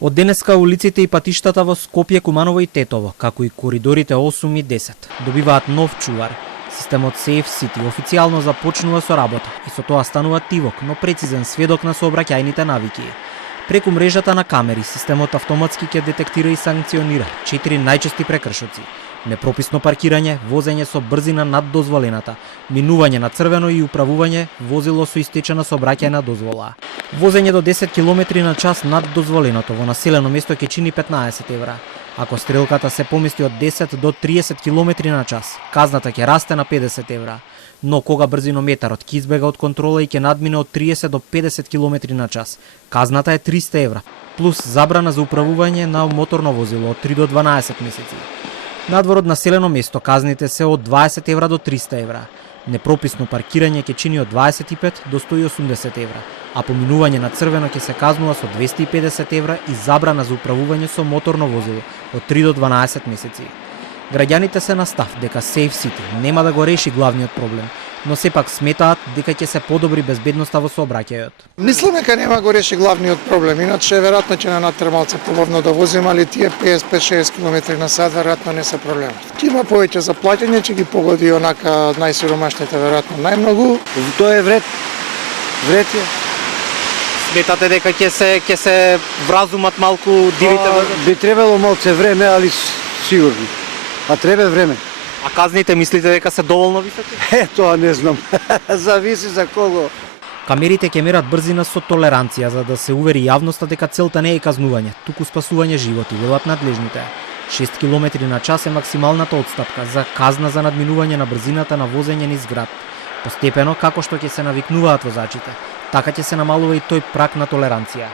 Од денеска улиците и патиштата во Скопје, Куманово и Тетово, како и коридорите 8 и 10, добиваат нов чувар. Системот Safe City официјално започнува со работа и со тоа станува тивок, но прецизен сведок на сообраќајните навики. Преку мрежата на камери, системот автоматски ќе детектира и санкционира 4 најчести прекршоци: непрописно паркирање, возење со брзина над дозволената, минување на црвено и управување возило со истечена сообраќајна дозвола. Возење до 10 км на час над дозволеното во населено место ќе чини 15 евра. Ако стрелката се помести од 10 до 30 км на час, казната ќе расте на 50 евра. Но кога брзинометарот ќе избега од контрола и ќе надмине од 30 до 50 км на час, казната е 300 евра, плюс забрана за управување на моторно возило од 3 до 12 месеци. Надвор од населено место казните се од 20 евра до 300 евра. Непрописно паркирање ќе чини од 25 до 180 евра, а поминување на црвено ќе се казнува со 250 евра и забрана за управување со моторно возило од 3 до 12 месеци. Граѓаните се на став дека Safe City нема да го реши главниот проблем, но сепак сметаат дека ќе се подобри безбедноста во сообраќајот. Мислам дека нема го реши главниот проблем, иначе веројатно ќе на натер малце половно да возиме, али тие 55-60 км на сат веројатно не се проблем. Ќе има повеќе за плаќање, ќе ги погоди онака најсиромашните веројатно најмногу. Тоа е вред е. Сметате дека ќе се вразумат малку дивите возачи? Би требало малце време, али сигурно. А треба време. А казните мислите дека се доволно високи? Тоа не знам. Зависи за кого. Камерите ќе мерат брзина со толеранција за да се увери јавноста дека целта не е казнување, туку спасување животи, велат надлежните. 6 км на час е максималната отстапка за казна за надминување на брзината на возење низ град. Постепено, како што ќе се навикнуваат возачите, така ќе се намалува и тој праг на толеранција.